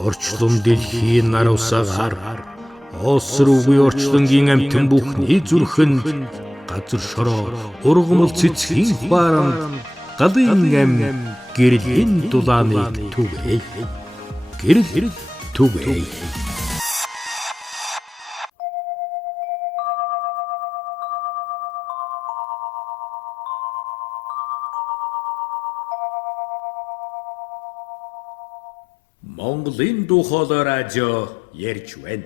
Орчлон дэлхийн нар усаагаар Осруугүй орчлонгийн амтэн бүхний зүрхэнд газар шороо ургамал цэцгийн баранд галын ам гэрлийн дулааныг түгэй. Гэрэл түгэй. Монголын дуу хоолой радио ярьж байна.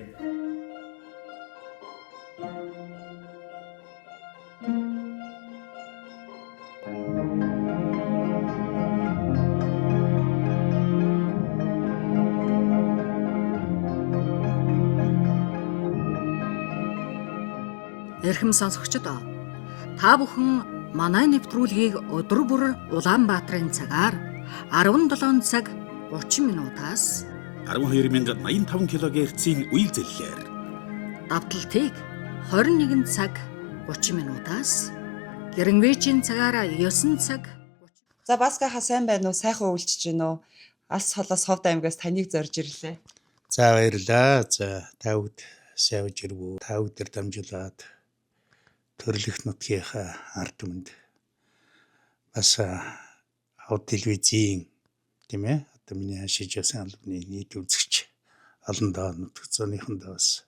Эрхэм сонсогчдоо, та бүхэн манай нэвтрүүлгийг өдөр бүр Улаанбаатарын цагаар 17 цаг 30 минутаас 12085 кГц-ийн үйлзэллээр давталтыг 21 цаг 30 минутаас Гринвичийн цагаар 9 цаг. За Баскаха сайн байна уу? Сайхан үйлчж байна уу? Ас холоос Ховд аймгаас таныг зорж ирлээ. За баярлаа. За тавд савж ирвүү. Тав дээр дамжуулаад төрлөх нутгийнхаа ард түмэнд бас хавд телевизийн тийм ээ одоо миний хашиж ясан албаны нийт үзэгч олон доо нутаг зооныхондоо бас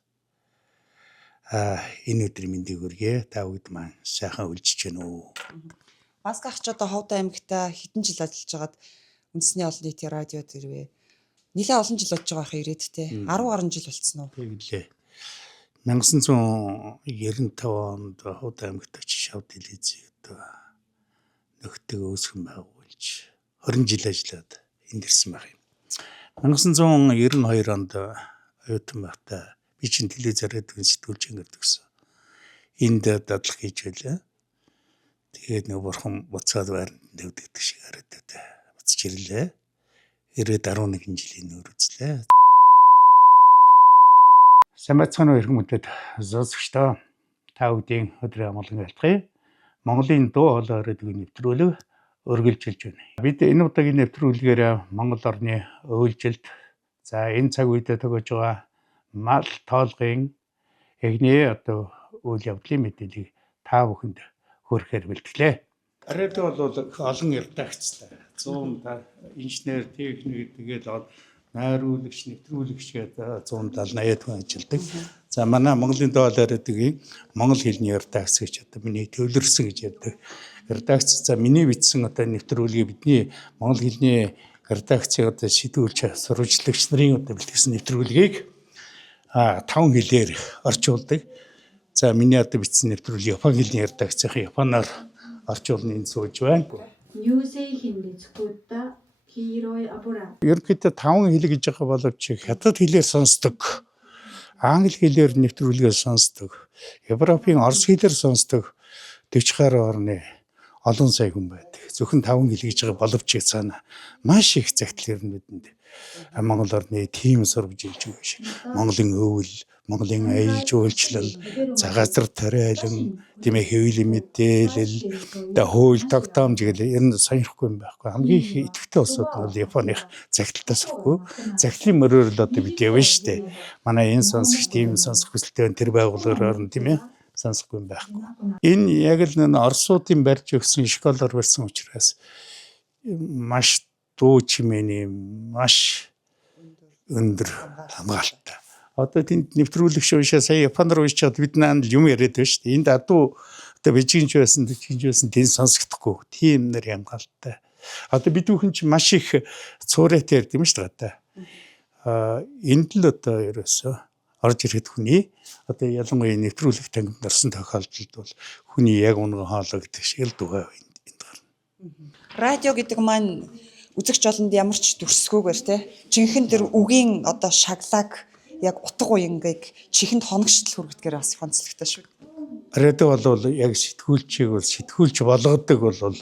энэ өдрийн мэндийг хүргэе. Тавд маань сайхан үйлчж байна уу? Басках ч одоо Ховд аймагта хэдэн жил ажиллаж байгаад үндэсний олон нийтийн радиод ирвэ. Нилээ олон жил болж байгаа хаа ирээд те. 10 гаруй жил болцсон уу? Тэгэлээ. 1995 онд Ховд аймагт очиж Ховд телевизийг одоо нөхдөг үүсгэн байгуулж 20 жил ажиллаад энд ирсэн байх юм. 1992 онд оюутан байхдаа би чинь телевизээр радиогийн сэтгүүлч ингээд гэсэн. Энд дадлах хийж байлаа. Тэгээд нэг бурхан буцаад байранд дэвдэгдэг шиг харагдаад буцаж ирлээ. 11 жилийн нөр үзлээ. Самбайцхан өргөн мөндөд зоосгчдоо та бүдийн өдрийн амгалан айлтгая. Монголын дуу хоолой радиогийн нэвтрүүлэг өргөлжилж байна. Бид энэ удаагийн нэвтрүүлгээр Монгол орны үйлжилт за энэ цаг үедээ төгөж байгаа мал тоолгын эхний одоо үйл явдлын мэдээллийг та бүхэнд хүргэхээр бэлтгэлээ. Радио бол олон ярдагцтай. 100 инженер, техник тэгээд найруулагч, нэвтрүүлэгч гэдэг 170-80 хүн ажилладаг. За манай Монголын дуу хоолой радиогийн Монгол хэлний редакц гэж одоо миний төвлөрсөн гэж ярьдаг. Редакц за миний бичсэн одоо нэвтрүүлгийг бидний Монгол хэлний редакцийг одоо сэтгүүлч сурвалжлагч нарын одоо бэлтгэсэн нэвтрүүлгийг 5 хэлээр орчуулдаг. За миний одоо бичсэн нэвтрүүлэг Японы хэлний редакцийн японоор орчуулны сууж байна. Ерөнхийдөө 5 хэл гэж байгаа боловч хятад хэлээр сонсдог. Англи хэлээр нэвтрүүлгээ сонсдог. Европын орос хэлээр сонсдог 40 гаруй орны олон сая хүн байдаг. Зөвхөн 5 хэл гэж байгаа боловч цаана маш их загтал ирнэ бидэнд. Монгол орны тийм сурвалжилж байгаа шиг. Монголын өвөл, Монголын аялал жуулчлал, за газар тариалан, тийм ээ хэвлэл мэдээлэл, одоо хууль тогтоомж гэл ер нь сонирхгүй юм байхгүй. Хамгийн их идэвхтэй улсууд бол Японых загталтаа сурахгүй. Загтлын мөрөөр л одоо бид явна шүү дээ. Манай энэ сонсогч тийм сонсох хүсэлтэй тэр байгууллагаар орно тийм ээ сонсохгүй юм байхгүй. Энэ яг л нэг орсуудын барьж өгсөн школоор барьсан учраас маш дуу чимээний маш өндөр хамгаалалттай. Одоо тэнд нэвтрүүлэгч уушаа сая японоор уушаад бид наанд юм яриад байна шүү дээ. Энд адуу одоо бижигч байсан, тэгж байсан тэн сонсогдохгүй. Тийм нэр хамгаалалттай. Одоо бид бүхэн чинь маш их цуурайт ярьд юм шүү дээ. Энд л одоо ерөөсөө орж ирэхэд хүний одоо ялангуяа нэвтрүүлэг тангимд орсон тохиолдолд бол хүний яг унган хоолой гэдэг шиг л дугаа энд гарна. Радио гэдэг маань үзэгч олонд ямар ч дүрсгүйгээр те. Жинхэнэ тэр үгийн одоо шаглаг яг утга уянгийг чихэнд хоногчлол хүргэдгээр бас онцлогтой шүү. Радио бол яг сэтгүүлчийг бол сэтгүүлч болгодог бол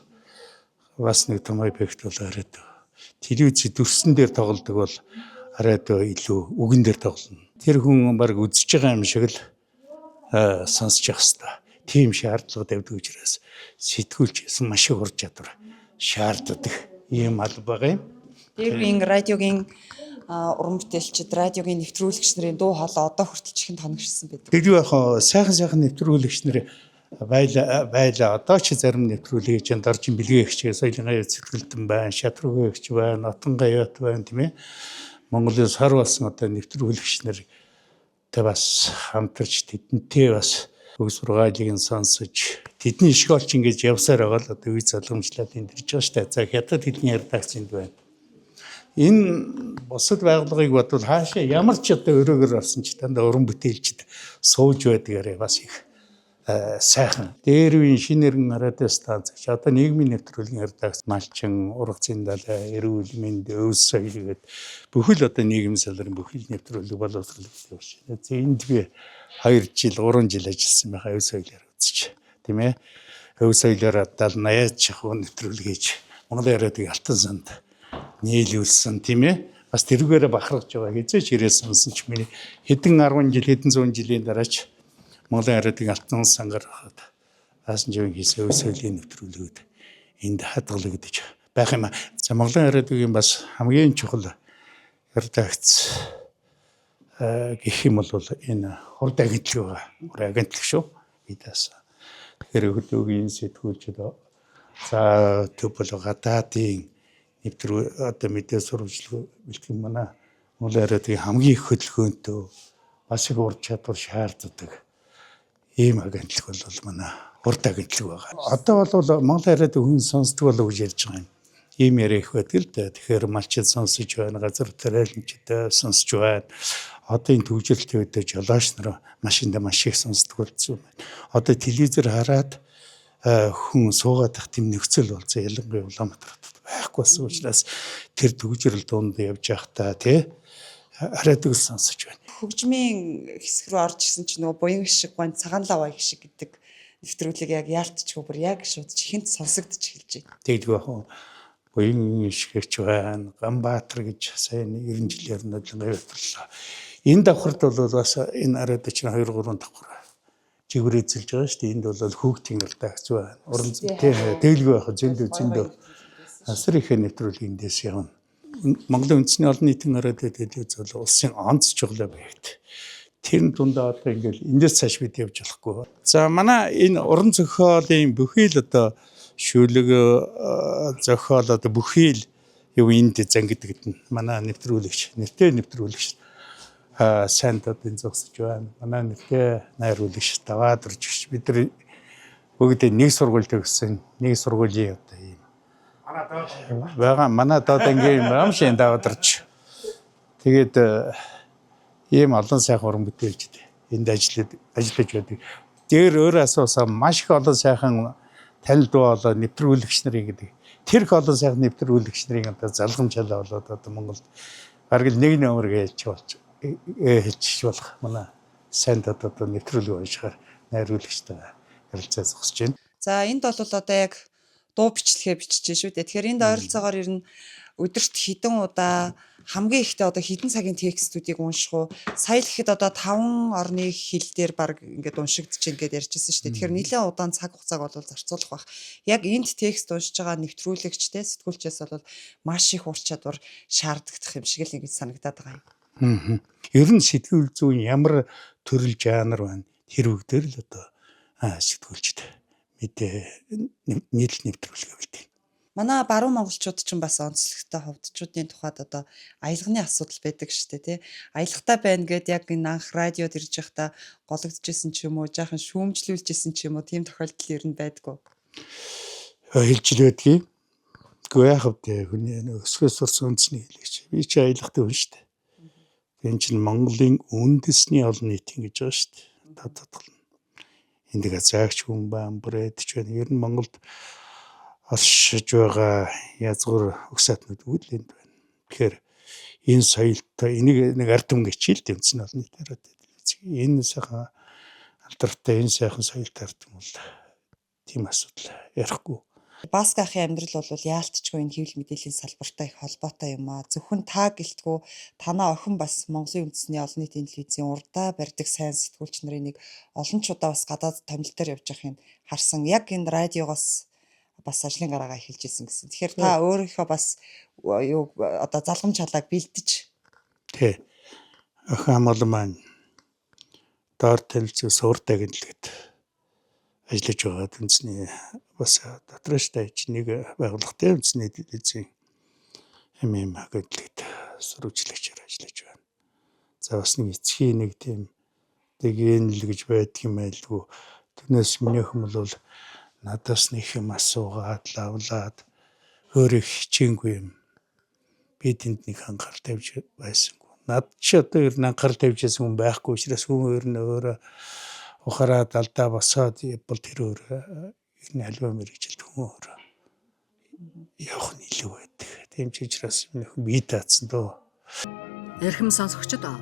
бас нэг том эффект бол радио. Телевиз дүрсэн дээр тоглодог бол радио илүү үгэн дээр тоглоно. Тэр хүн баг үзэж байгаа юм шиг л сонсож явах хэрэгтэй. Тийм шаардлага тавьдаг учраас сэтгүүлчээс маш их ур чадвар шаарддаг ийм алба байгаа юм. Тэр энэ радиогийн уран бүтээлчид, радиогийн нэвтрүүлэгч нарын дуу хоолой одоо хүртэл чихэнд хоногшсон байдаг. Тэгвэл яг сайхан нэвтрүүлэгч нар байла одоо ч зарим нэвтрүүлгийг чинь доржин бэлгээгч, соёлын аяа сэтгэлдэн байна, шатруугч байна, отон гаяат байна тийм ээ. Монголын сар болсон одоо нэвтрүүлэгч нартай бас хамтарч тэдэнтэй бас үг сургаалыг нь сонсож тэдний школч ингэж явсаар байгаа л одоо үе залгамжлаад эндэрж байгаа шүү дээ. За хятад хэлний редакцэнд байна. Энэ бусад байгууллагыг бодвол хаашаа ямар ч одоо өрөөгөр орсон ч дандаа уран бүтээлчд сууж байдгаараа бас их сайхан. Дээр үеийн шинэрэн радио станц одоо нийгмийн нэвтрүүлгийн редакц малчин, ургацын далай, эрүүл мэнд, өвс соёл гэдэг бүхэл одоо нийгэм салбарын бүхэл нэвтрүүлэг боловсруулагдсан байна. Энд би 2 жил, 3 жил ажилласан байхаа өв соёлоор үзчих. Тийм ээ. Өв соёлоор 70-80 жихуу нэвтрүүлгээж Монголын радиог алтан санд нийлүүлсэн тийм ээ. Бас тэрүүгээрээ бахархаж байгаа. Хизээч ирээс сонсон ч миний хэдэн 10 жил, хэдэн 100 жилийн дараач Монголын радиог алтан сангаар хаад аасан живийн хийсэн өв соёлын нэвтрүүлгүүд энд хадгалагдаж байх юм. За Монголын радиогийн бас хамгийн чухал редакц гэх юм бол энэ хурд агентлаг байгаа. Хурд агентлаг шүү. Бидээс. Тэгэхээр хөдөөгийн сэтгүүлчд за төв бол гадаадын нэвтрүү одоо мэдээ сурвалжлага бэлтгэн манай Монголын радиогийн хамгийн их хөдөлгөөнтэй бас их ур чадвар шаарддаг ийм агентлаг бол манай хурд агентлаг байгаа. Одоо бол Монголын радио хүн сонсдог болов гэж ярьж байгаа юм. Ийм яриа их байдаг л да. Тэгэхээр малчид сонсож байна, газар тариаланчид сонсож байна. Одоо энэ төвжирэлтэй үедээ жолооч нар машиндаа маш их сонсдог болсон байна. Одоо телевизээр хараад хүн суугаад их тийм нөхцөл болсон. Ялангуяа Улаанбаатарт байхгүй болсон учраас тэр төвжирэл дунд явж байхдаа тий радиог сонсож байна. Хөгжмийн хэсэг рүү орж ирсэн чинь нөгөө буян шиг гон цагаан лаваа шиг гэдэг нэвтрүүлэг яг яалтчгүй бүр яг шууд чихэнд сонсогдож эхэлж байна. Тэгдэг байх уу? Буян шигч байна, Ганбаатар гэж сайн 90 жилээр нодлон явууллаа. Энэ давхарт бол бас энэ радио чинь 2-3 давхар жигвэр эзэлж байгаа шүү дээ. Энд бол хүүхдийн редакц байна. Уран тэглгүй байх зөндөө асар их нэвтрүүлгэндээс явна. Монголын үндэсний олон нийтийн радио телевиз бол улсын онц чухал байт. Тэр дундаа одоо ингээл эндээс цааш бид явж болохгүй. За манай энэ уран зохиолын бүхий л одоо шүлэг зохиол одоо бүхий л юу энд зангиддаг нь манай нэвтрүүлэгч, нэртэй нэвтрүүлэгч сайн одоо энэ зогсож байна. Манай нэртэй найруулагч Даваадэрч бид нар бүгд нэг сургууль төгссөн. Нэг сургуулийн одоо ийм байгаа. Манай доод ангийн юм шин Даваадэрч. Тэгээд ийм олон сайхан уран бүтээлчд энд ажиллаж байдаг. Дээр өөр асуусаа маш их олон сайхан танил дуу болоо нэвтрүүлэгч нарын гэдэг. Тэр их олон сайхан нэвтрүүлэгч нарын одоо залгамжлаа болоод одоо Монголд бараг л нэг нөмөр хэлж болох манай сайн одоо нэвтрүүлэг уншихаар найруулагчтай ярилцаа зогсож байна. За энд бол одоо яг дуу бичлэгээ бичиж шүү дээ. Тэгэхээр энд ойролцоогоор ер нь өдөрт хэдэн удаа хамгийн ихтэй одоо хэдэн цагийн текстүүдийг унших уу? Сая л ихэд одоо 5 орны хэл дээр баг ингээд уншигдож байна гэдээ ярьжсэн шүү дээ. Тэгэхээр нэлээд удаан цаг хугацааг бол зарцуулах бах. Яг энд текст уншиж байгаа нэвтрүүлэгчтэй сэтгүүлчээс бол маш их ур чадвар шаарддаг юм шиг л ингэж санагдаад байгаа юм. Ер нь сэтгүүл зүйн ямар төрөл жанр байна? Тэр бүгдээр л одоо сэтгүүлчд мэдээ нийтлэл нэвтрүүлэг өгдөг. Манай баруун монголчууд ч бас онцлогтой ховдчуудын тухайд одоо аялганы асуудал байдаг шүү дээ тий. Аялгатай байна гэд яг энэ анх радиод ирж байхдаа гологдчихсэн ч юм уу, жаахан шүүмжлүүлжсэн ч юм уу, тийм тохиолдол ер нь байдгүй. Хэлж л байдгийг. Гэхдээ яг хавд хүний өсгөөс сурсан үндэсний хэлэгч. Би ч аялгатай хүн шүү дээ. Энэ чинь Монголын үндэсний олон нийтийн гэж байгаа шүү дээ. Татгална. Энд газаагч хүн баан бүрээдч байна. Ер нь Монголд оршиж байгаа язгуур өгсөтнүүд үйл энд байна. Тэгэхээр энэ соёлтой энийг нэг ард түмэн хичээл тэмцэн олон нийтээр энэ сайхан алдартай энэ сайхан соёлтой ард түмэн бол тийм асуудал ярихгүй. Баск ахын амьдрал бол яалтчгүй энэ хэвлэл мэдээллийн салбартай их холбоотой юм аа. Зөвхөн та гэлтгүү танаа охин бас Монголын үндэсний олон нийтийн телевизийн урдаа барьдаг сайн сэтгүүлч нарын нэг олон ч удаа бас гадаад томилтоор явж байхыг харсан. Яг энэ радиогоос бас ажлын гараагаа эхэлж ирсэн гэсэн. Тэгэхээр та өөрийнхөө бас юу одоо залгамж халааг бэлдэж Тэ. Охин амгалан маань доор танилцсан урд агентлагт ажиллаж байгаа үндэсний бас дотроо ч нэг байгууллагатай үндэсний эзэн агентлагт сурвалжлагчаар ажиллаж байна. За бас нэг эцгийн нэг тийм дээгэнэл гэж байдаг юм байлгүй. Түүнээс минийхэн бол надаас нэг юм асуугаад лавлаад өөрөө хичээнгүй юм. Би тэнд нэг анхаарал тавьж байсангүй. Над чи одоо ер нь анхаарал тавьж байсан хүн байхгүй учраас хүн өөрөө ухараад алдаа босоод бол тэр ер нь альва мэрэгжилт хүн өөрөө явах нь илүү байдаг. Тийм ч учраас минийхэн бие даацсан дөө. Эрхэм сонсогчдоо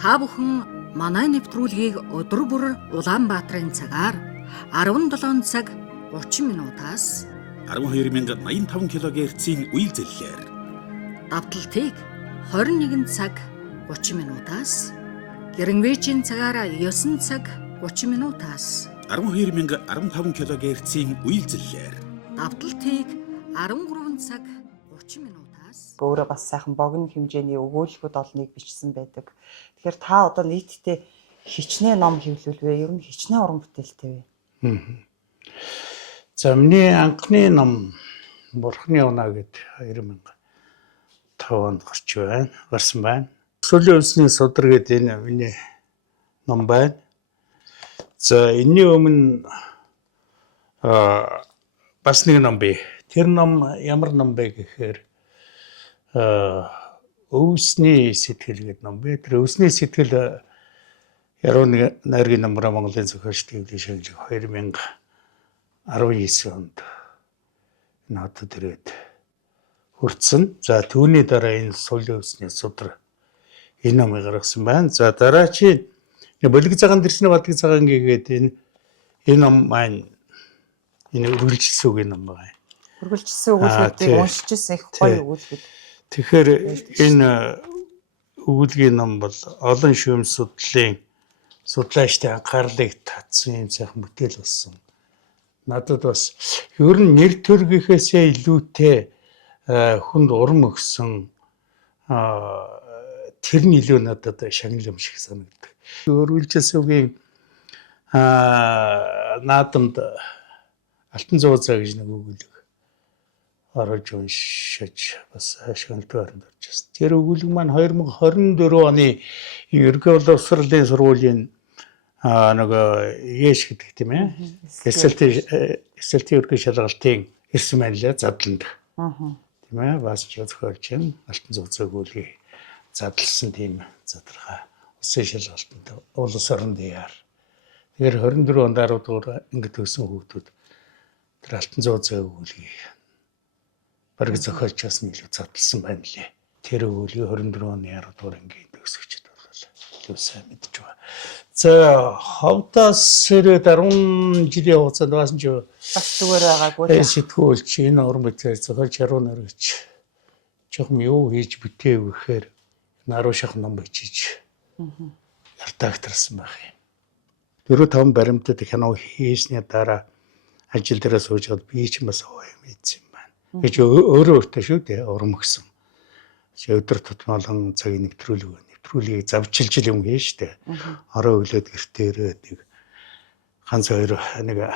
та бүхэн манай нэвтрүүлгийг өдөр бүр Улаанбаатарын цагаар 17 цаг 30 минутаас 12085 кГц-ийн үйлдвэрлэлээр давталтыг 21 цаг 30 минутаас Гринвичийн цагаар 9 цаг 30 минутаас 12015 кГц-ийн үйлдвэрлэлээр давталтыг 13 цаг 30 минутаас Өөрөө бас сайхан богино хэмжээний өгүүлбэрүүд олныг бичсэн байдаг. Тэгэхээр та одоо нийтдээ хичнээн ном хэвлүүлвэ? Ер нь хичнээн уран бүтээлтэй вэ? За миний анхны ном Бурхны унаа гэдэг 2005 онд гарсан байна. Сүлийн үндэсний судар гэдэг энэ миний ном байна. За энэний өмнө бас нэг ном бий. Тэр ном ямар ном бэ гэхээр өвсний сэтгэл гэдэг ном бий. Тэр өвсний сэтгэл яруу найргийн намраа Монголын зохиолч Дэвлэг Шагнал 2019 онд надад ирээд хүртсэн. За түүний дараа энэ Сүлийн өвсний судар энэ номыг гаргасан байна. За дараачийн Болиг цагаан дэрчнэ бадгийн цагаан гэгээд энэ ном маань энэ үргэлжилсэн үгийн ном байна. Үргэлжилсэн өгүүлбэрийг уншижсэн их гоё өгүүлбэр. Тэгэхээр энэ өгүүлгийн ном бол олон шүүм судлаачдын анхаарлыг татсан юм сайхан бүтээл болсон. Надад бас ер нь нэр төргийнхээсээ илүүтэй хүнд урам өгсөн тэр нь илүү надад шагнал юм шиг санагддаг. Үргэлжилсэн үгийн наадамд Алтан зуузаа гэж нэг өгүүлэг оруулж уншиж бас шагналтай баримт орж ирсэн. Тэр өгүүлэг маань 2024 оны ерөнхий боловсролын сургуулийн ЕШ гэдэг тийм ээ. SLT ерөнхий шалгалтын ирсэн байна лээ задланд. Тийм ээ. Бас ч зохиолч нь Алтан зуузаа өгүүлгийг задлсан тийм задрага улсын шалгалтанд улс орон даяар. Тэгэхээр 24 онд 10 дугаар ангид төгссөн хүүхдүүд тэр Алтан зуузаа өгүүлгийг бараг зохиолчоос нь илүү задлсан байна лээ. Тэр өгүүлгийг 24 оны 10 дугаар ангийн төгсөгчд бол илүү сайн мэдж байгаа. За хавтаас ирээд 10 жилийн хугацаанд бас ч Бас зүгээр байгаагүй. сэтгүүлч энэ уран бүтээл зохиолч яруу найрагч жоохон юу хийж бүтээв гэхээр наруу шах ном бичиж редакторсан байх юм. 4-5 баримтад кино хийсний дараа ажил дээрээ сууж гад би ч бас хоо юм ийдсэн юм байна. Гэж өөрөө өөртөө шүү дээ урам өгсөн. Өдөр тутмын цагийн нэвтрүүлгийг завчилж юм хийн штэ. Орой өглөөд гэртээ ирээд нэг ганц хоёр нэг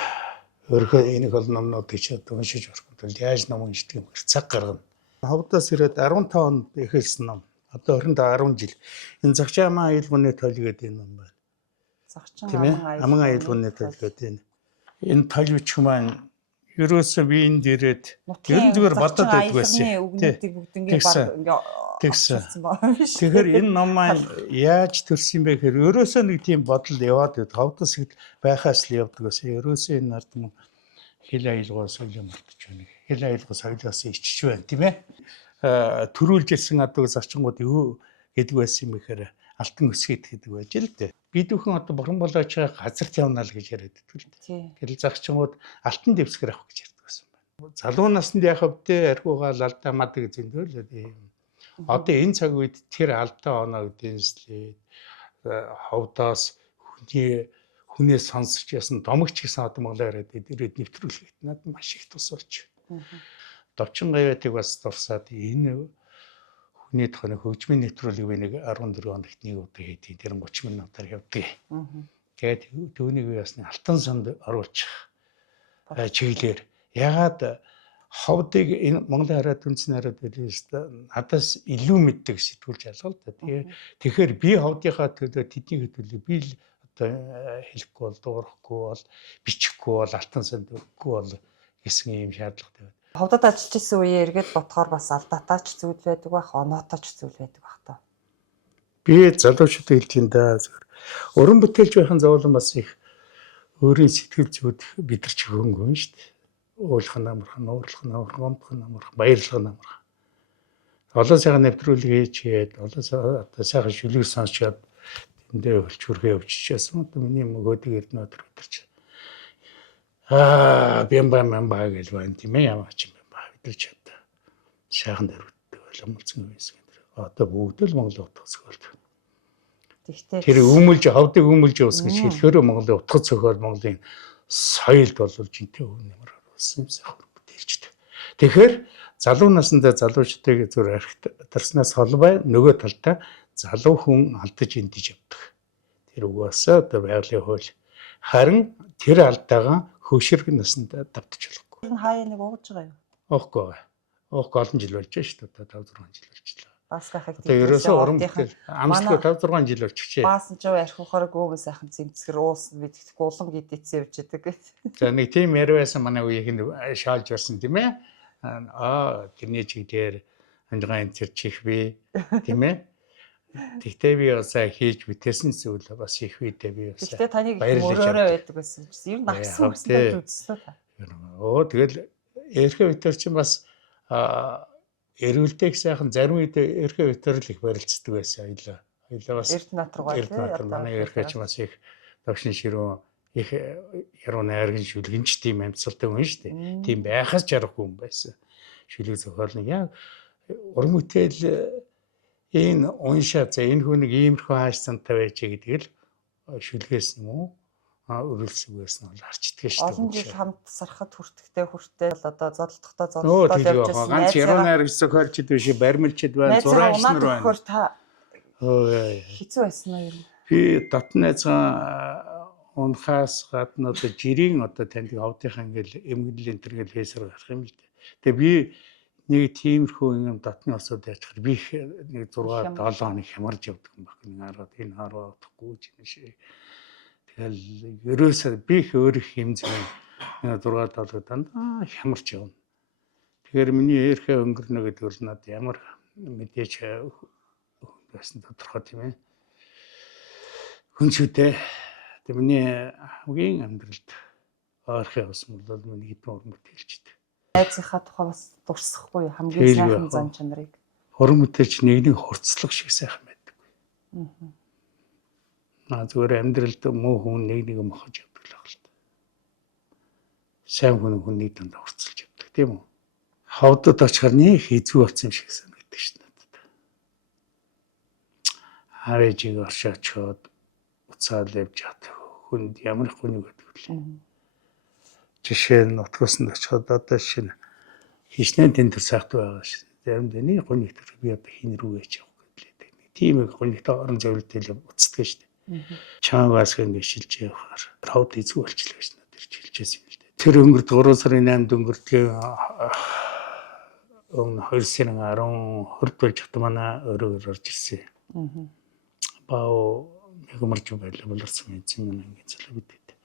өөрөө энийг бол номнуудыг ч уншиж ороход бол яаж ном уншдаг юм цаг гаргана. Хавдаас ирээд 15 онд эхэлсэн ном. Одоо 10 жил. Энэ Загчаа аман аюулгүйний тойл гэдэг энэ ном байна. Загчаа аман аюулгүйний тойл гэдэг энэ тойл бичих маань ерөөсөө би энд ирээд ер нь зүгээр бодоод байдаг байсан. Үгнүүдийг бүгднийг тэгсэн. Тэгэхээр энэ ном маань яаж төрсөн бэ гэхээр ерөөсөө нэг тийм бодол яваад байд. Хавдас байхаас л явдаг гэсэн. Ерөөсөө энэ нард хэл аюулгүй соёлоо мартаж байна. Хэл аюулгүй соёлоос ичж байна, тийм ээ. Төрүүлжсэн адаг зарчингууд юу гэдэг байсан юм гэхээр алтан өсгийт гэдэг байж л дээ. Бид бүхэн одоо бурхан болооч газарт явна л гэж яриад байдаг л дээ. Гэрэл зарчингууд алтан дэвсгэр авах гэж ярьдаг байсан байна. Залуу наснд яхав дээ архиугаал алдаа мадаг зөндөө л юм. Одоо энэ цаг үед тэр алдаа оноо гэдгийг слээд ховдоос хүнээс сонсч ясан домогч гэсэн одоо монголоор ирээд нэвтрүүлгээд надад маш их тус болж. Довчин гавьятыг бас дурсаад энэ хүний тохиолын хөгжмийн нэвтрүүлгийг би нэг 14 хоногт нэг удаа хийдэг. Тэр 30 минутаар явдаг. Тэгээд түүнийг би бас алтан санд оруулчих чиглэлээр ягаад ховдыг энэ Монголын хараад үндэсний хараад байлээс надаас илүү мэддэг сэтгүүлч алга л да. Тэгэхээр би ховдынхаа төлөө тэдний төлөө би л одоо хэлэхгүй бол дуурахгүй бол бичихгүй бол алтан санд өгөхгүй бол гэсэн ийм шаардлагатай байна. Ховдод ажиллаж исэн үеэ эргээд бодохоор бас алдатаач зүйл байдаг байх, оноотооч зүйл байдаг байх та. Би залуучуудад хэлтийн да. Уран бүтээлч байхын зовлон бас их өөрийн сэтгэл зүйд бидэрч хөнгөн шүү дээ. Уулах намархан, нуурлах намархан, гомдох намархан, баярлах намархан. Олон сайхан нэвтрүүлэг хийгээд, олон сайхан шүлэг сонсчоод тэндээ хөлчүрхээ өвччихсэн. Одоо миний мөгөөдөг эрдэнэ өдөр бидэрч. Бямба гэж байна тийм ээ, ямар ч юм байна. Бидэрч одоо сайхан дөрвөддөг боломжсон байсан. Одоо бүгд л Монгол утга зохиолд. Тэр ховдыг өмөлж явуулсан гэж хэлэхээр Монголын утга зохиол Монголын соёлд бол жинтэй өмнөмөр болсон юм сайхан бүтээлчтэй. Тэгэхээр залуу наснда залуучдыг зүр архит дарснаас холбоо нөгөө талдаа залуу хүн алдаж эндэж явдаг. Тэр угаас одоо байгалийн хууль харин тэр алдаагаа хөшрөг наснда давтаж болохгүй. Энэ хаяа нэг ууж байгаа юу? Уухгүй олон жил болж байна шүү дээ. 5-6 жил болчихлоо. Бас гахаг тийм. Ерөөсөө уран бүтээл амсгүй 5-6 жил болчихжээ. Баасан ч архихаар гөөгөн сайхан зэмцгэр уусна мэдгэхгүй улам гидээцээ явж идэг. За нэг тийм яр байсан манай үеийнх нь шаалж барсан тийм ээ. Тэрний чигээр анжгаа энэ чих би тийм ээ. Тэгтээ би бас хийж бүтээсэн зүйл бас их үедээ би бас. Тэгтээ таныг өөрөөрөө байдаг байсан. Ер нь агсан үстэй үзсэн та. Тэгэл эрхэ витер чинь бас эрүүлдэг сайхан зарим үед эрхэ витер л их барилцдаг байсан аялаа бас. Эрдэнэт манай эрхэ чинь бас их тогшин ширүүн их яруу найрган шүлгэнч тийм амьсгалтай хүн шүү дээ. Тийм байхаас жарахгүй хүн байсан. Шүлэг зохиол нь яг уран бүтээл энэ уншаа за энэ хүнийг иймэрхүү хааш цантай байж гэдэг л шүлгээс юм уу өрүүлсэн байсан бол арчдаг шүү дээ. Олон жил хамт сархад хүртээ л одоо зодтолдохдоо явж байсан. Ганц яруу найрагч зохиолчд биш баримлчд байна, зураач нар байна. Та хэцүү байсан уу юм? Би дотнойцоо унхаас гадна одоо жирийн одоо танд ховдынхаа ингээл эмгэнэл энэ төргээл фэйсээр гарах юм л дээ. Тэгээ би нэг тиймэрхүү юм дотны осод яачихар би нэг 6-7 хоног хямарж явдаг юм байна. Нэг хараад энэ хараа утахгүй юм шиг. Тэгэл ерөөсөө би их өөр их хэмзэн 6-7 дандаа хямарч явна. Тэгэхээр миний eerхээ өнгөрнө гэдэг бол надад ямар мэдээч байсан тодорхой тийм ээ. Хүн шүү дээ. Тэгээ миний хамгийн амьдралд ойрхон явсан бол миний хэдэн уран бүтээлчтэй. Айцынхаа тухай бас дурсахгүй хамгийн сайхан зан чанарыг. Уран бүтээлч нэгнийг хурцлах шиг сайхан байдаг. Зүгээр амьдралд муу хүн нэг мохож явдаг л байна л та. Сайн хүн дандаа хурцлж явдаг тийм үү? Ховдод очихар нэг хэцүү болсон юм шиг санагддаг шүү дээ. Авэжиг оршоочоод уцаад явж хат хүнд ямар их хүнийг гэдэг вэ? Жишээ нь утгасанд очиход одоо шинэ хичнээн тентэр сайхтай байгаа шүү. Зарим дэний гонигт би одоо хин рүүгээ ч явах гэдэг. Тийм их гонигт орон зөвлөлтөл уцдаг шүү. Чамаас ингэ шилж явахаар хавд эзгүй болчихлоо гэж надад хэлчихсэн юм л дээ. Тэр өнгөрд 3 сарын 8-нд өнгөрдгийн өмнө 2 сарын 10 болж хат манай өрөөр орж ирсэн. Баа хэмэрч байлаа болорсон юм ингээд залуу бид.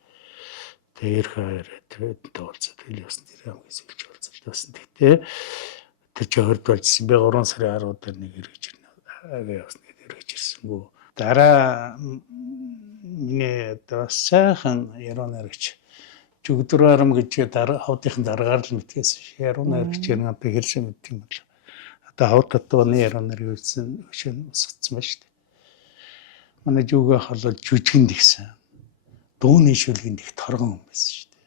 Тэр хайртай уулзаад хэлсэн тэр хамгийн сүүлч уулзалт байсан. Тэгтээ тэр ч хөрд болжсэн. Би 3 сарын 10-аар нэг эргэж ирнэ. Явсан гэдэг эргэж ирсэнгүү. Дараа миний сайхан яруу найрагч Жүгдөр арам гэж хавдынхын дараагаар л мэдгээс яруу найрагч надад хэлсэн мэт юм бол. Одоо хавд татваны яруу найраг үйлсэн хөшөө усгцсан байна шүү дээ. Манай жүгөө халуул жүжигэнд гисэн. Дууны шүлгэнд их торгон юм байсан шүү дээ.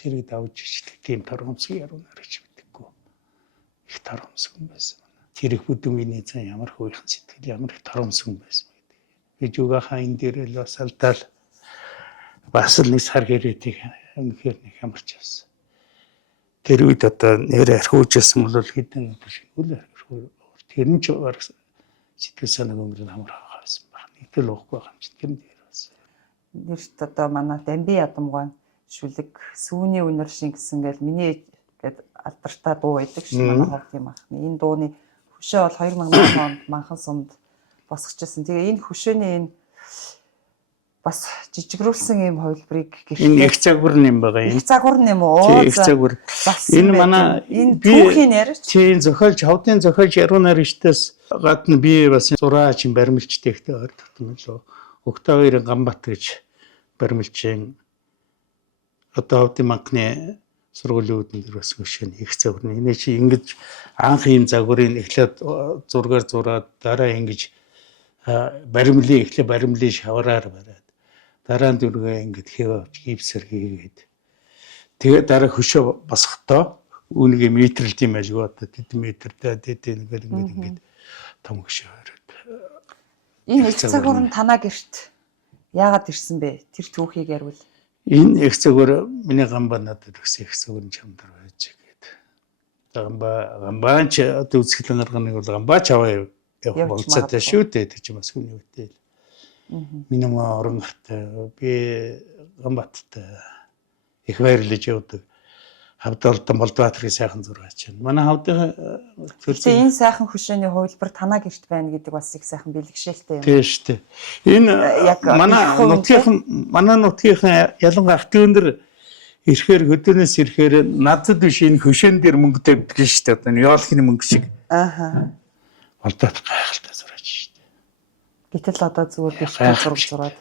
Тэрийг давж ичдэг тийм торгомсог яруу найрагч мэдэггүй. Их торгомсог юм байсан. Тэр их бүдүүний цан ямар хөөйхэн сэтгэл ямар их торгомсог юм байсан гэдэг. Би жүгөө хаан энэ дээр л бас алдаал бас л нэг сар гэрээтэй үнэхээр нэг хамарч явсан. Тэр үед одоо нэр архиужсэн бол хэдэн өдөр шиг үл архиур Тэр нь ч баг сэтгэл санааг өнгөрн амар хаасан баг. Нэгтэл уухгүй байгаа юм чинь тэр нь дээр байсан. Нэрт одоо манай Дамби Ядамгой шүлэг сүүний үнэр шингэсэн гэл миний гээд алдартай дуу байдаг шүү манай ховдын махны. Энэ дууны хөшөө бол 2000 онд манхан сумд босгочсон. Тэгээ энэ хөшөөний энэ бас жижигрүүлсэн юм хувилбарыг Энэ их загвар юм байгаа юм. их загвар юм уу? Их загвар. Энэ манай энэ түүхийн яриач. Чинь зохиолч хавдын зохиолч Яруу Нариштаас гадна би бас зураач баримлчтэй ихтэй ойртогдсон лөө. Октавирын Ганбат гэж баримлчин одоо хавдын банкны сургуулиудын дээр бас хөшөө их загвар. Энэ чи ингэж анх ийм загварыг эхлээд зургаар зураад дараа ингэж баримлын эхлээ баримлын шавраар бариад дараа нь дүргээ ингэж хэвж гипсээр хийгээд тэгээ дараа хөшөө босохдоо үүнийг метрлд юм айлгүй одоо тэд метртэй тэд ингээд том хөшөө бариад. Энэ их загвар нь танаа гэрт яагаад ирсэн бэ? Тэр түүхийг ярил. Энэ их загвар миний гамбаа надад өгсөн их загвар чамдар байж гээд. Гамбаач одоо үзэсгэлэн гарганыг бол гамбаач аваа явах болцоотой шүү дээ. Тэр чинь бас хүний үтэй. Миний маа орон гартай би Ганбаттай их баярлаж явдаг. Хавдалтан Болдбаатарын сайхан зураач байна. Манай хавдын Тэгээ энэ сайхан хөшөөний хувилбар танаа гэрт байна гэдэг бас их сайхан бэлгшээлтэй юм. Тийм шүү дээ. Энэ манай нутгийн ялангуяа ах トゥ өндөр ирэхээр хөдөөнөөс ирэхээр надад биш энэ хөшөөн дээр мөнгө тавьдаг шүү дээ. Одоо яолхны мөнгө шиг. Ааха. Болдбаатар гайхалтай зураач шүү дээ. Гэтэл одоо зүгээр гэртээ зураг зураад.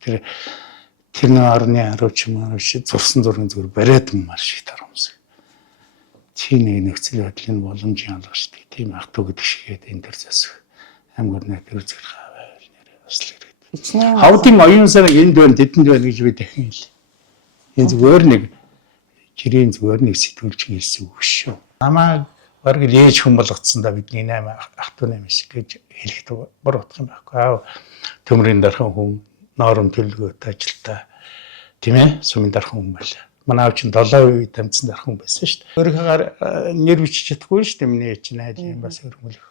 Тэр нэг орны харуулч маань шиг зурсан зургийн зүгээр бариад маар шиг тарамсаг. Чи нэг нөхцөл байдлын боломжийн алга шүү дээ. Тийм ах トゥ гэдэг шигээд энэ төр засах. Амгорны тэр үзэл хаваал нэрээ бас л ирээд. Хавдын оюун сан энд байна тэдэнд байна гэж би дахин хэл. Энэ зүгээр нэг жирийн зүгээр нэг сэтгүүлч хэлсэн үг шүү. Намаа бараг л ээж хүн болгоцсон да бидний 8 ах トゥ 8 шиг гэж хэлэхэд бор утга юм байхгүй. Аав төмрийн дархан хүн ноорон төлөвлөгөөтэй ажилтаа тийм ээ сумын дархан хүн байлаа. Манай аав чинь 7 үе тамцсан дархан хүн байсан шүү дээ. Өөрийнхөө нэр бичиж чадахгүй шүү дээ. Миний чинь айл юм бас өргөлөх.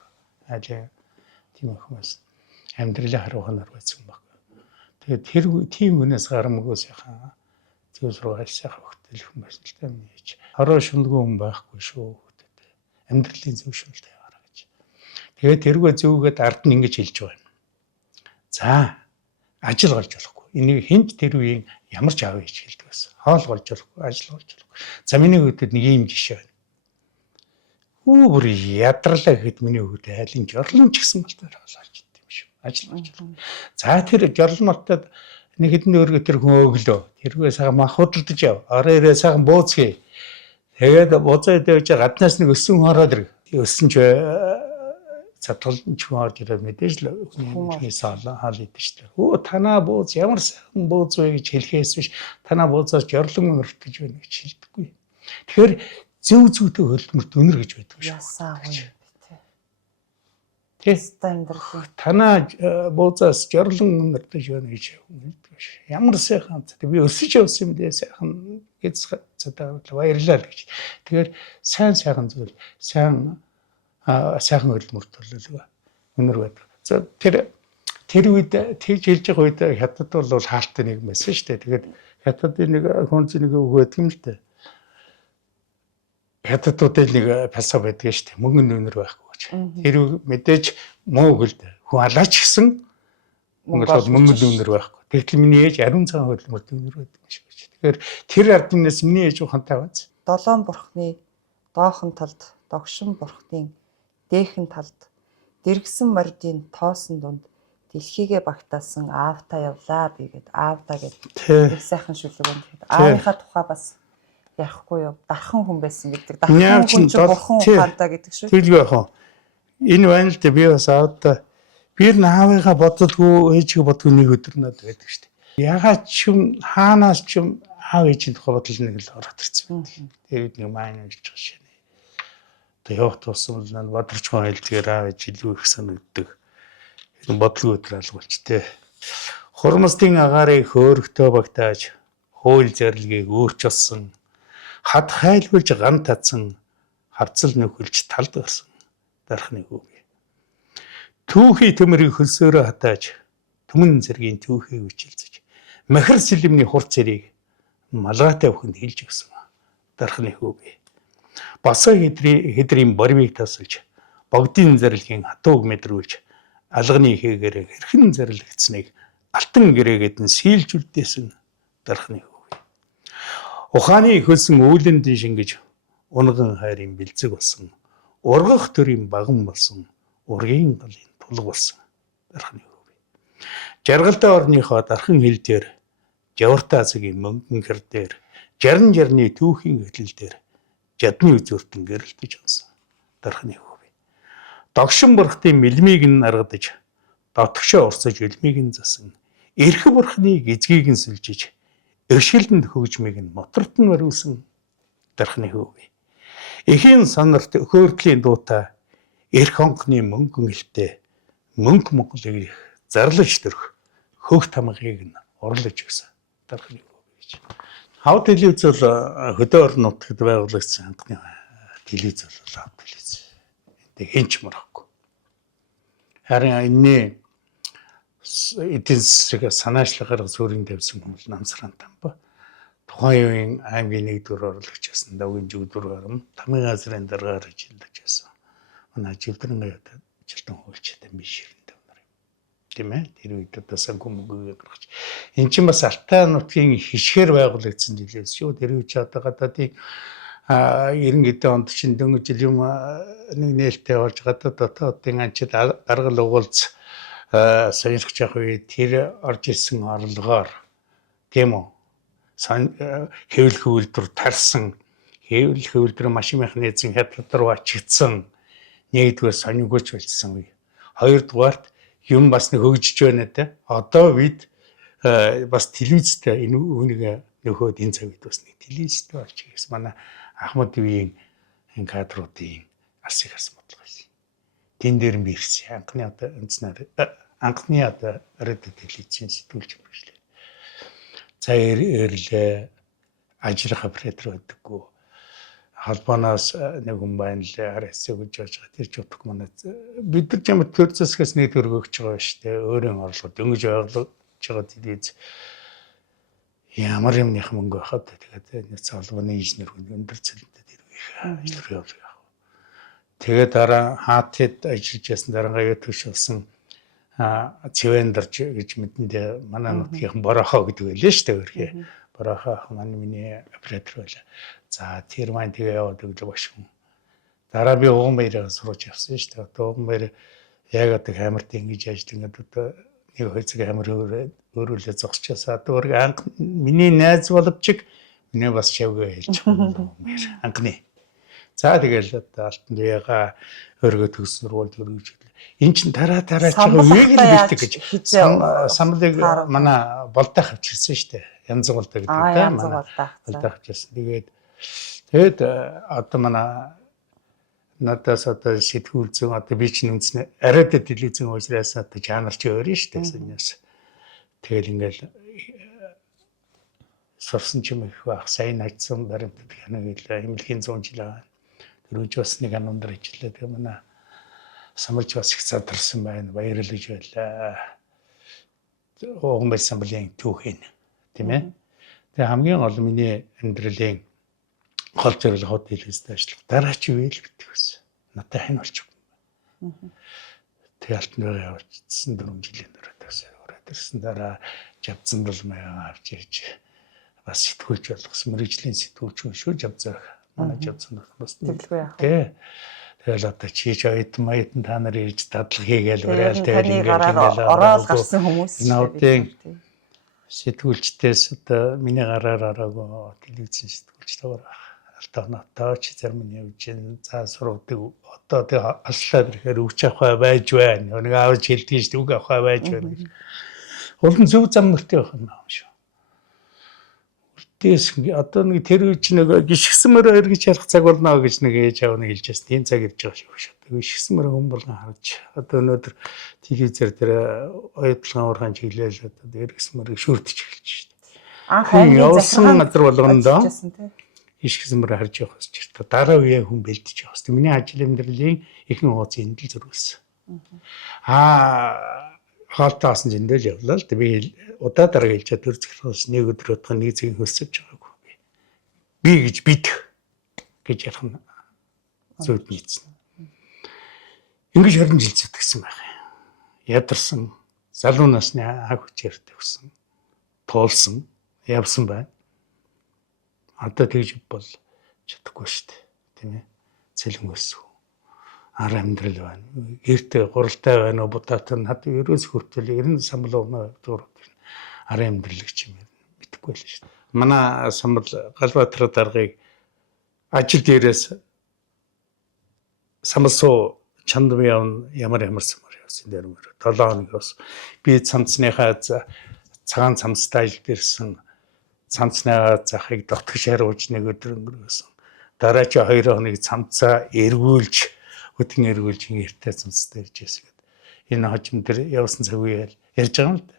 Айл тийм охин байсан. Амьдралаа харууханаар байсан байхгүй. Тэгээд тэр тийм хүнээс гарамгүй сайхан зөв сургаал сайхан хөлтөлөх хүн байсан л та миний ээж. Хороо шундгүй хүн байхгүй шүү. Амьдралын зөв шүнэлтэй яваараа гэж. Тэгээд тэргээ зөвгээд ард нь ингэж хэлж байгаа юм. За ажил олж болохгүй. Энийг хинт тэр үеийн ямар ч аав ээж хэлдэг байсан. Хоол олж болохгүй, ажил олж болохгүй. За миний хөвгөд нэг ийм жишээ байна. Бүр ядрлаа гэхэд миний хөвгөд айлын жорлон ч гэсэн малтаар хоол олж идэв юм шүү. Ажил олж болохгүй. За тэр жорлон малтад нэг хэдэн өөргө тэр хүн өглөө. Тэргээ сайхан мах худалдаж яв. Оройроо сайхан бууцгий. Тэгээд бузаа дэвж гаднаас нэг өссөн хороод ирэг. Өссөн ч цатгалч хүн орж ирээд мэдээж л хүний саалаа хаал идэв шүү дээ. Өө танаа бууз ямар сайхан бууз вэ гэж хэлхээс биш танаа буузаас жорлон өртөж байна гэж хэлдэггүй. Тэгэхээр зөв зүйтэй хөлбөмбөр дөнөр гэж байдаг шүү. Ясаа гоё тий. Тест амьдрал. Танаа буузаас жорлон өртөж байна гэж хэлдэг шүү. Ямар сайхан би өсөж явсан юм дээ сайхан гэж цатаа баярлалаа гэж. Тэгэхээр сайхан зүйл сайхан хөлбөмбөр төлөвлөгөө өнөр байдаг. За тэр үед тэгж хэлж байгаа үед хятад бол хаалттай нэг байсан шүү дээ. Тэгээд хятадын нэг хүн зэнийг өгөөд юм л дээ. Хятадуудад нэг философи байдаг шүү дээ. Мөнгөнд өнөр байхгүй гэж. Тэр мэдээж муу хөлд хүн алаач гэсэн мөнгөнд өнөр байхгүй. Тэгтэл миний ээж ариун цагаан хөлбөмбөр өнөр байдаг юм шиг гэж. Тэгэхээр тэр арднаас миний ээж ухаантай бац. Долоон бурхны доохон талд догшин бурхны дээхэн талд дэргсэн мордын тоосон дунд дэлхийгээ багтаасан аавтаа явлаа бигээд аавдаа гэдэг их сайхан шүлэг байна. Аавынхаа тухай бас ярихгүй юу? Дархан хүн байсан гэдэг. Дархан хүн ч бурхан ухаантай гэдэг шүү. Тэгэлгүй яах вэ? Энэ байна л дээ би бас аавдаа би наавынхаа боддгоо ээжгээ боддгоо нэг өдөр надад байдаг шүү дээ. Ягаад ч юм хаанаас ч юм аав ээжийн тухай бодол нэг л ороод ирсэн байдаг. Тэгээд нэг маань хэлж байгаа шээ. Одоо явах тусам л бадарч байгаа хэлдгээр аав ээж илүү их санагддаг. Энэ бодлого өдрөл болчтой. Хурмстын агаарыг хөөргтөө багтааж хууль зарлигийг өөрчилсөн. Хад хайлгуулж ган татсан хавцал нөхөлж талд гарсан дархны хүүг. Түүхий төмөрийг хөлсөөрөө хатааж түмэн зэргийн түүхийг үчилзэж махар сэлэмний хур цэрийг малгайтай бүхэнд хилж өгсөн дархны хөөе. Басаа хэдрийн борвийг тасалж богдын зарилгийн хатууг мэдрүүлж алганы хийгээр хэрхэн зарилгдсныг алтан гэрээгээд нь сийлжүүлдээсэн дархны хөөе. Ухааны хөлсөн үүлэнд шингэж унган хайрын бэлзэг болсон ургах төрийн баган болсон ургийн галын тулг болсон дархны хөөе. Жаргалтай орныхоо дархан хил дээр жавартаа цагийн мөнгөн гэр дээр жарны түүхийн хөтлөл дээр жадны үзүүртэн гэрэлтэж онсон дархны хөөе. Догшин бурхтын мэлмийг нь аргадаж дотгошоо урсаж үлмийг нь засан эрх бурхны гизгийг нь сүлжиж эршгэлэнд хөгжмийг нь моторт нь бариулсан дархны хөөе. Эхийн санарт хөөртлийн дуутай эрх онхны мөнгөн элтэй мөнх Монголыг зарлаж төрөх хөх тамгыг нь орлож өгсөн дархны хөөе гэж. Хав телевиз бол хөдөө орон нутагт байгуулагдсан анхны телевиз бол хав телевиз. Тэг хинч марахгүй. Харин энэ эдийн засаг санаачлагаар зүрийн тавьсан хүмүүс намсран тамба. Тухайн үеийн аймгийн нэгдүгээр орлогч байсан давгийн жүгдүр гарам тамгын газрын дараагаар ажиллаж байсан. Манай жилдэрэн жилдэн хуульчтай биш ширэнтэй нар юм. Тийм ээ. Тэр үед одоо санхүүмгүйгээр гаргаж. Эн чинь бас Алтай нутгийн хишгээр байгуулагдсан жилээс шүү. Тэр үед ч одоо гадаадын 90 эдэн онд чинь дөнгөж жил юм нэг нээлттэй болж гадаад дотоодын анчид аргал угуулц сонирхож явах үед тэр орж ирсэн орлогоор тийм үү хэвлэх үйлдвэр тарсан хэвлэх үйлдвэр машин механизм хятад руу ачигдсан нэгдүгээр сонирхож болцсон үе. Хоёрдугаарт юм бас нэг хөгжиж байна те. Одоо бид бас телевизтэй энэ үнийг нөхөд энэ цаг үед бас нэг телевизтэй болж ирсэн. Манай Ахмад үеийн энэ кадруудын алс их харсан бодлого байсан. Тэн дээр нь бирсэн. Анхны одоо радио телевизийн сэтгүүлч байлээ. За эрлээ ажлынхаа оператор байдаггүй. Холбооноос нэг хүн байна лээ харьцаа гэж яаж байгаа. Тэр ч утга манай бид нар ч юм төр засгаас нэг төр өгч байгаа шүү дээ. Өөрийн орлого дөнгөж байгуулж байгаа телевиз ямар юмных мөнгө байхад тэгээд энэ цаалбаны инженер хүн өндөр цалинтай тэр их ажил явуулах. Тэгээд дараа хаатд ажиллаж ясан дараагаа төш болсон цэвэндэрч гэж мэдэндээ манай нутгийн борохоо гэдэг байлээ шүү дээ өөрхий. Борохоо манай миний оператор байлаа. За тэр маань тэгээ яваад өглөө башгүй. Дараа би уган баяраа сурч явсан шүү дээ. Одоо уган баяр яг одоо камерт ингэж ажиллаж одоо нэг хойцог камер өөрөөлөө зогсчихсаа. Одоо миний найз боловч миний бас шавгаа хэлж байгаа анхны. За тэгэл одоо алтан дэяга өргөө төгс сургуульд өргөж эн чин дараа ч үеийг л бэлтэг гэж самлыг манай болтой авчирсан шүү дээ. Янз болтой гэдэг тийм манай болтой авчирсан. Тэгээд одоо манай надаас одоо сэтгүүлзэн одоо би чинь үнснэ арайд телевизэн уусраас одоо жанр чи өөр нь шүү дээ санаас. Тэгэл ингээл сурсан ч юм их байх сайн ажсан баримтад хянаг гэлээ эмнэлгийн 100 жил аа. Тэрүүж бас нэг анундар хичлээ. Тэгээ манай самлж бас их задарсан байна. Баярлаж байлаа. Уган баяр самлын түүхийн тийм ээ. Тэгээ хамгийн гол миний амьдралын гол зорилго хот телевизтэй ажиллах. Дараа чи үйл битгий байсан. Надад хань болчих. Тэгээ алтан дээр явчихсан 4 жилийн дараа тагсаа ороод ирсэн дараа жавцсан дулмаа авч ирж бас сэтгүүлч болгосон мэрэгжлийн сэтгүүлч шүү жавцаа. Манай жавцсан бас тэгээ тэгэл одоо чийж ойтмайд та нар ирж дадлага хийгээл барайл тэгэл ингээд ороод гарсан хүмүүс наудын сэтгүүлчдээс одоо миний гараар ороогүй телевизийн сэтгүүлчтэй байгаа. Алтаанатаач зарим нь явж ин за сургадаг одоо тэг алслаад ирэхээр өгч авах байж байна. Нэг аавч хэлдэг шүү дээ үг авах байж байна. Улан зөв зам мөртэй байх юм шүү. Үлдээс одоо нэг тэр үуч нэг гიშгсмээр эргэж ярих цаг болно гэж нэг ээж аав нэг хэлж байсан. Тийм цаг ирж байгаа шүү. Гიშгсмээр хүн болгон харж одоо өнөөдөр телевизээр тэр оюутлын уурхайн чиглэл одоо эргэсмээр шүрдэж эхэлж шүү дээ. Анхаа явсан газар болгондоо ишгсмээр харж явах гэж байна. Дараа үеэ хүн бэлдэж явах. Миний ажил амьдралын ихэнх хуудас энд л зөрүүлсэн. Хоолтоос нь зөндөл явлаа л да. Би удаа дараа хэлж чад төрцгөөс нэг өдөр удаа нэг зэг хөсөж байгаагүй. Би гэж бидэх гэж ярих нь зөвд нийцсэн. Ингэж 20 жил зүтгэсэн байх. Ядарсан залуу насны аг хүчээр төгсөн. Туулсан, явсан байна. Одоо тэгж бол чадахгүй шүү дээ. Тийм ээ. Цэлэн өсөв. Ар амьдрал байна. Гэртээ гуралтай байна уу будаатай над ерөөс хүртэл 90 самбал өгнө зураг. Ар амьдрал гэж юм мэдэхгүй л шүү дээ. Манай самбал Галбаатар даргаыг ажил дээрээс самсуу чанд явна ямар самар явсан дээр мөр 7 хоног бас би цамцныхаа цагаан цамцтай ажил дээрсэн цамцныхаа захыг дотгош харуулж нэг өдөр өнгөрөөсөн. Дараа чи 2 хоног цамцаа эргүүлж өдгөн эргүүлж ингэртэй цамцтай ирж байсан гэдэг. Энэ хожим дээр явсан цаг үе ярьж байгаа юм л да.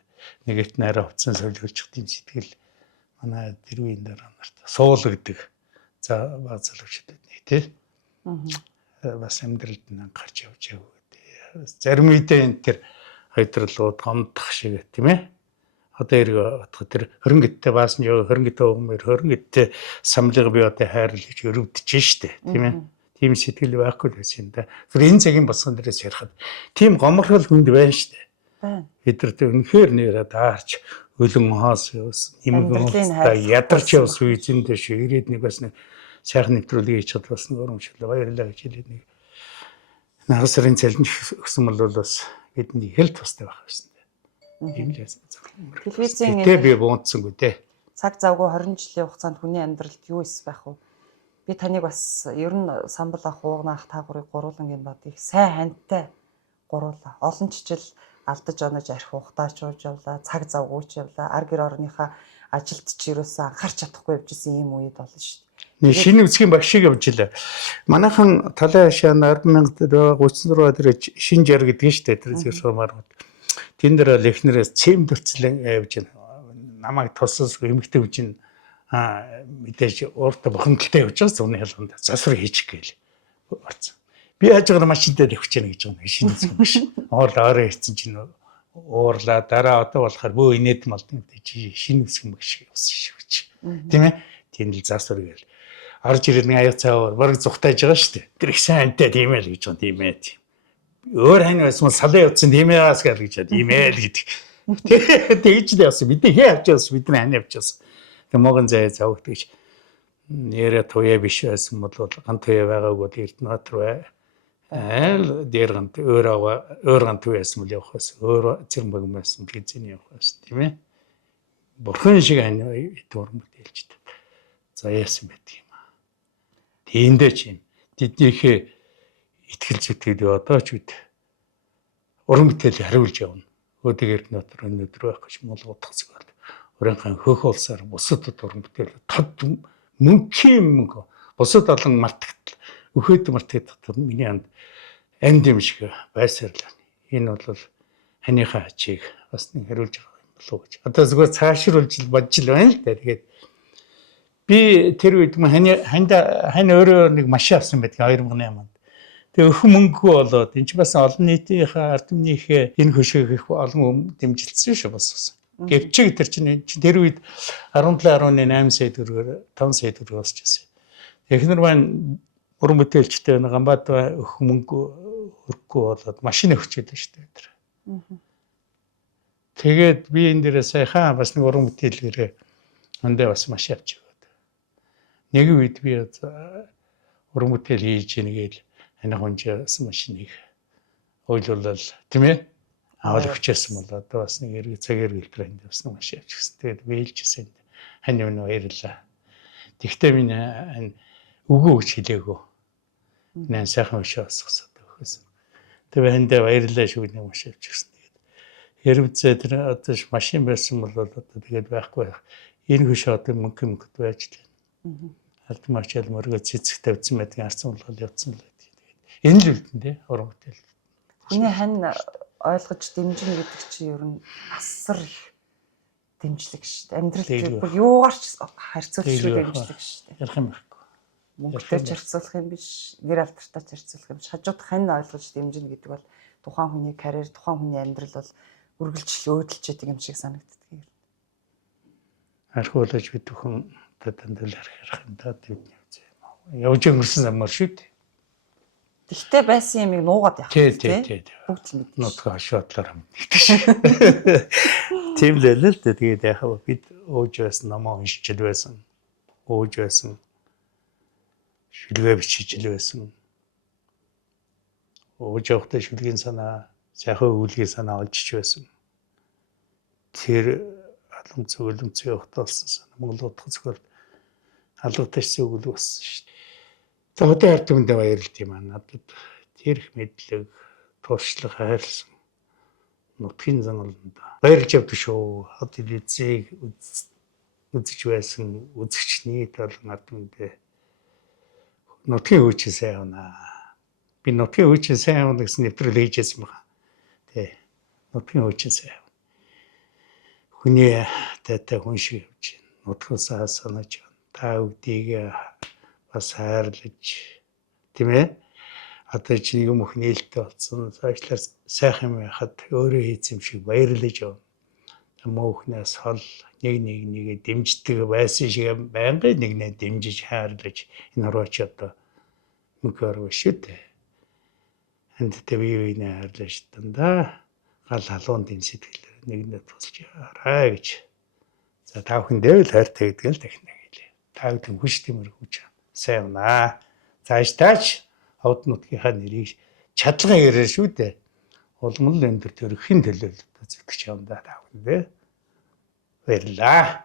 Нэгэт нараа хувцсан сольжуулчих тийм сэтгэл манай дэрвийн дараа нарт суулгдаг. За баг залуучууд нэг тий. Бас амьдралд нь гарч явж байгаа гэдэг. Зарим үедээ энэ тэр хайдралууд гомдох шиг тийм ээ. Одоо эрг бодоход тэр хөрөнгөдтэй баасан яг хөрөнгөдтэй өгмөр хөрөнгөдтэй самлыг би одоо хайрлаж өрөвдөж штэ тийм ээ. Тийм сэтгэл байхгүй л байсан юм да. Тэр энэ цагийн босгон дээрээс ярихад тийм гоморхол хүнд байна штэ. Байна. Хэдэрт үнэхээр нэрээ даарч өлөн хоос явсан. Имгэнтэй ядарч явсан үеиндээ шүү. Ирээд нэг бас нэг сайхан нэвтрүүлгийг хийж чад бас нэг урамшилаа баярлалаа гэж хэлээд нэг нагасрын цалинж өгсөн бол бас бидний хэлт тустай байх байсан. Ийм л яасан. Телевизийн би буунцсангүй те. Цаг завгүй 20 жилийн хугацаанд хүний амьдралд юу ис байх вэ? Би таныг бас ер нь самбал ах уугнаах таагуурыг гуруулангийн бод их сайн хантай гуруула. Олон жижил алдаж онож арх ухтаач ууж явлаа, цаг завгүйч явлаа. Ар гэр орныхаа ажилд ч юусаа анхаарч чадахгүй явжсэн ийм үед болно шүү дээ. Нэг шинэ үсгийн багш шиг явж илаа. Манайхан талын хашаа 10,036 дээр шинэ жар гэдэг нь шүү дээ. Тэр зэрэг шуумаар. Тэн дээр лекнерээс цемдэрцлэн явж намайг тусалсгүй эмгтэй хүчин мэдээж ууртаа бохомдолтой явж байгаа зуны ялганд засвар хийчих гээл орсон. Би хажуугаар машинтай тавьчих гэж байгаа шинэ үсгийн багш. Ороо ирсэн чинь уурлаа дараа одоо болохоор бөө инээд малдын чи шинэ үсгийн багш явсан шүү чи. Тийм ээ? Тийм л засвар гээл. Орж ирээд нэг аяг цаавар бараг зүхтааж байгаа шүү дээ. Тэр их сайн антай тийм ээ л гэж байгаа тийм ээ. Өөр хань байсан салаа явуулсан тийм ээ ас гэж чад тийм ээ л гэдэг. Тэгж л явсан. Бид хээ авч явсан бидний хань авч явсан. Тэг могон зай завгдгийч нэрэ туяа биш байсан бол ган туяа байгаагүй Эрдэнэт рүү айл дээр гант өөр гант туяа байсан бол явах байсан. Өөр зэрэг баг байсан физийн явах байсан тийм ээ. Бурхан шиг хань дурм хэлжтэй. За яасан бэ тийм аа. Тиймдээ ч юм. Тэднийхээ итгэл зүтгэл одоо ч үд уран бүтээл хариулж явна. Өдөг Эрдэнэт өнөдөр байх гэж муулгуудах зүйл. Өрөнхөн хөөх улсаар бусад уран бүтээл тод мөнгө бусад олон мартагт өхөөд мартагт миний анд юм шиг байсаарлаа. Энэ бол ханыхаа ачийг бас нэг хариулж байгаа юм болов уу гэж. Одоо зүгээр цаашруулж бодж л байна л да. Тэгээд би тэр үед хань өөрөө нэг машин авсан байдаг 2008 онд. Тэгээ өх мөнгөгүй болоод энэ ч бас олон нийтийнхээ ард түмнийхээ энэ хөшөөх их олон дэмжилсэн шүү бас. Гэвчиг тэр чинь тэр үед 17.8 сая төгрөгөөр 5 сая төгрөг босч байсан. Эхнэр маань уран бүтээлчтэй Гамбат өх мөнгө өрөхгүй болоод машин өгчээд байна шүү дээ. Тэгээд би энэ дээрээ сайхан бас нэг уран бүтээлгээрээ өндөө бас машин авч өгөөд. Нэг үед би уран бүтээл хийж нэгээл энэ хонжоос машиныг ойлуулал тийм ээ аваад өчөөсөн бол одоо бас нэг эрг цагаар гэлтрээнд бас нэг машин авчихсан. Тэгээд вээлжсэн. Хань өнөө баярлаа. Тэгтээ минь үгүй гэж хэлээгөө. Нэн сайхан өшөө асгасаад өгөхөөс. Тэгээд хандаа баярлаа шүү нэг машин авчихсан. Тэгээд хэрвээ тэр одоо машин байсан бол одоо тэгээд байхгүй байх. Энэ хөшөө одоо мөнгөд байж л байна. Алт машин мөргөө цэцэг тавьсан байдаг арцсан болгол явцсан л байдаг. Тэгээд энэ л үлдэн дээ уран бүтээл. Хүний хань ойлгож дэмжинэ гэдэг чинь ер нь асар их дэмжлэг шүү дээ. Амьдрал бүр юугаар ч харьцуулж дэмжлэг шүү дээ. Ярих юм байхгүй. Мөнгөтэй харьцуулах юм биш, нэр алтартаа харьцуулах юм биш. Хажууд хань ойлгож дэмжинэ гэдэг бол тухайн хүний карьер, тухайн хүний амьдрал бол үргэлжлэл өөдөлж идэг юм шиг санагддаг. Архиулж бид бүхэн одоо дандаа архирах юм да тэвний үзье. Явж өнгөрсөн замаар шүү дээ. Тэгтээ байсан юмыг нуугаад явах Тий. бүгд л мэднэ. Нутгаа шотлоор мэддэг шиг. Тийм л л дээ. Тэгээд яхаа бид өөж байсан намаа уншиж байсан. Өөж байсан. Шүлгээ бичиж байсан. Өөж явахдаа шүлгийн санаа, сайхан өвлгийн санаа олжиж байсан. Тэр алам цөөлөмцөө явахдаа болсон санаа Монгол утга зөвхөн алгадагч үгэл болсон шүү дээ. За одоо ард түмэндээ баярлалт юм аа. Надад тэр их мэдлэг, туршлага хайрлсан нутгийн заналанд баярлж явдаг шүү. Хот эзийг үзэж байсан үзэгч нийт болон ард түмэндээ нутгийн хөгжил сайн байна. Би нутгийн хөгжил сайн байна гэсэн нэвтрэл хийжсэн байна. Тэ. Нутгийн хөгжил сайн. Хүний таатай хүн шиг явж байна. Нутгасаа санаж байна. Та бүгдийг бас хайрлаж тийм ээ. Одоо чи нэг мөх нээлттэй болсон. Цаашлаар сайхан юм яхад өөрөө хийц юм шиг баярлаж явна. Мөнхнээс хол нэгээ дэмждэг байсан шиг байнгын нэгнээ дэмжиж хайрлаж энэ орооч одоо мөхөр шүү дээ. Энд тэвийг хайрлаж дандаа гал халуун дэм сэтгэлээр нэгнээ тусалж яваарай гэж. За та бүхэндээ л хайртай гэдэг л дахин хэлээ. Та бүхэн хүч тиймэр хүч сайн байна. Цаашдаач хавд нутгийнхаа нэрийг чадлагын ярээр шүү дээ. Улмал энэ төр төрөхийн төлөөлөлтөд зүтгэж явна да та бүхэндээ. Баярлалаа.